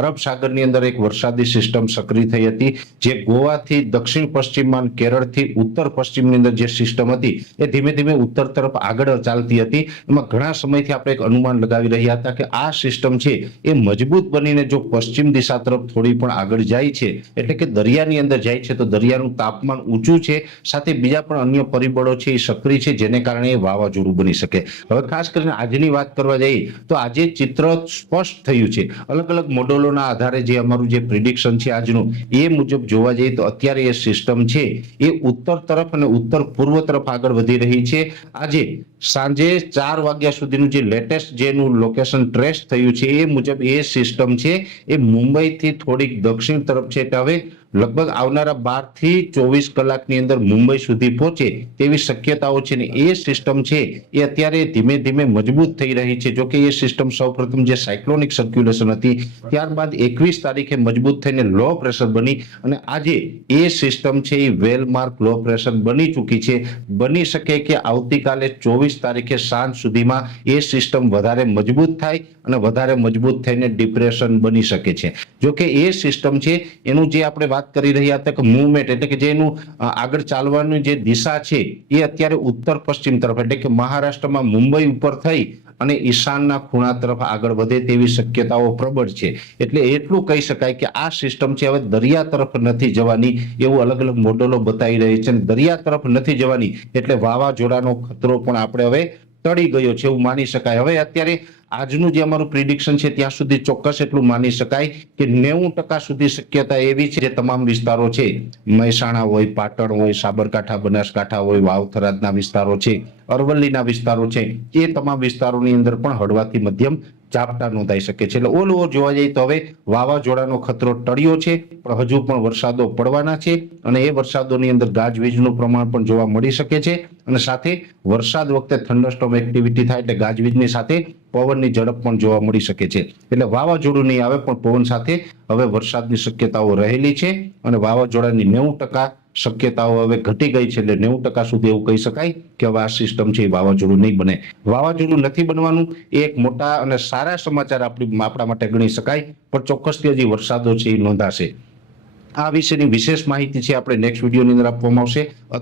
અરબ સાગરની અંદર એક વરસાદી સિસ્ટમ સક્રિય થઈ હતી. જે ગોવાથી દક્ષિણ પશ્ચિમમાં કેરળથી ઉત્તર પશ્ચિમની અંદર જે સિસ્ટમ હતી, એ ધીમે ધીમે ઉત્તર તરફ આગળ ચાલતી હતી. એમાં ઘણા સમયથી આપણે એક અનુમાન લગાવી રહ્યા હતા કે આ સિસ્ટમ છે એ મજબૂત બનીને જો પશ્ચિમ દિશા તરફ થોડી પણ આગળ જાય છે, એટલે કે દરિયાની અંદર જાય છે, તો દરિયાનું તાપમાન ઊંચું છે. સાથે બીજા પણ અન્ય પરિબળો છે એ સક્રિય છે, જેને કારણે એ વાવાઝોડું બની શકે. હવે ખાસ કરીને આજની વાત કરવા જઈએ, તો આજે ચિત્ર સ્પષ્ટ થયું છે. અલગ અલગ મોડેલોના આધારે જે અમારું જે પ્રિડિક્શન છે આજનું, એ મુજબ જોવા જઈએ તો અત્યારે એ સિસ્ટમ છે, એ ઉત્તર તરફ અને ઉત્તર પૂર્વ તરફ આગળ વધી રહી છે. આજે સાંજે ચાર વાગ્યા સુધીનું જે લેટેસ્ટ જેનું લોકેશન ટ્રેસ થયું છે, એ મુજબ એ સિસ્ટમ છે. એ મુંબઈથી થોડીક દક્ષિણ તરફ છે એટલે હવે લગભગ આવનારા બારથી ચોવીસ કલાકની અંદર મુંબઈ સુધી પહોંચે તેવી શક્યતાઓ છે ને એ સિસ્ટમ છે, એ અત્યારે ધીમે ધીમે મજબૂત થઈ રહી છે. જોકે એ સિસ્ટમ સૌપ્રથમ જે સાયક્લોનિક સર્ક્યુલેશન હતી, ત્યારબાદ એકવીસ તારીખે મજબૂત થઈને લો પ્રેશર બની અને આજે એ સિસ્ટમ છે એ વેલમાર્ક લો પ્રેશર બની ચૂકી છે. બની શકે કે આવતીકાલે ચોવીસ તારીખે સાંજ સુધીમાં એ સિસ્ટમ વધારે મજબૂત થાય અને વધારે મજબૂત થઈને ડિપ્રેશન બની શકે છે. જો કે એ સિસ્ટમ છે, એનું જે આપણે વાત કરી રહ્યા હતા કે મુવમેન્ટ એટલે કે જે એનું આગળ ચાલવાની જે દિશા છે, એ અત્યારે ઉત્તર પશ્ચિમ તરફ એટલે કે મહારાષ્ટ્રમાં મુંબઈ ઉપર થઈ અને ઈશાનના ખૂણા તરફ આગળ વધે તેવી શક્યતાઓ પ્રબળ છે. એટલે એટલું કહી શકાય કે આ સિસ્ટમ છે હવે દરિયા તરફ નથી જવાની એવું અલગ અલગ મોડલો બતાવી રહી છે અને દરિયા તરફ નથી જવાની એટલે વાવાઝોડાનો ખતરો પણ આપણે હવે ટળી ગયો છે એવું માની શકાય. હવે અત્યારે આજનું જે અમારું પ્રિડિક્શન છે ત્યાં સુધી ચોક્કસ એટલું માની શકાય કે નેવું ટકા સુધી શક્યતા એવી છે જે તમામ વિસ્તારો છે. મહેસાણા હોય, પાટણ હોય, સાબરકાંઠા, બનાસકાંઠા હોય, વાવથરાદના વિસ્તારો છે, અરવલ્લીના વિસ્તારો છે. એ તમામ વિસ્તારોની અંદર પણ હળવાથી મધ્યમ ઝાપટા નોંધાઈ શકે છે. એટલે ઓલ ઓવર જોવા જઈએ તો હવે વાવાઝોડાનો ખતરો ટળ્યો છે. પણ હજુ પણ વરસાદો પડવાના છે અને એ વરસાદોની અંદર ગાજવીજનું પ્રમાણ પણ જોવા મળી શકે છે. અને સાથે વરસાદ વખતે થંડરસ્ટોમ એક્ટિવિટી થાય એટલે ગાજવીજની સાથે પવનની ઝડપ પણ જોવા મળી શકે છે. એટલે વાવાઝોડું નહીં આવે પણ પવન સાથે હવે વરસાદની શક્યતાઓ રહેલી છે અને વાવાઝોડાની નેવું ટકા શક્યતાઓ હવે ઘટી ગઈ છે એટલે નેવું ટકા સુધી એવું કહી શકાય કે હવે આ સિસ્ટમ છે એ વાવાઝોડું નહીં બને. વાવાઝોડું નથી બનવાનું એ એક મોટા અને સારા સમાચાર આપણી આપણા માટે ગણી શકાય, પણ ચોક્કસથી હજી વરસાદો છે એ નોંધાશે. આ વિશેની વિશેષ માહિતી છે, આપણે નેક્સ્ટ વિડીયોની અંદર આપવામાં આવશે.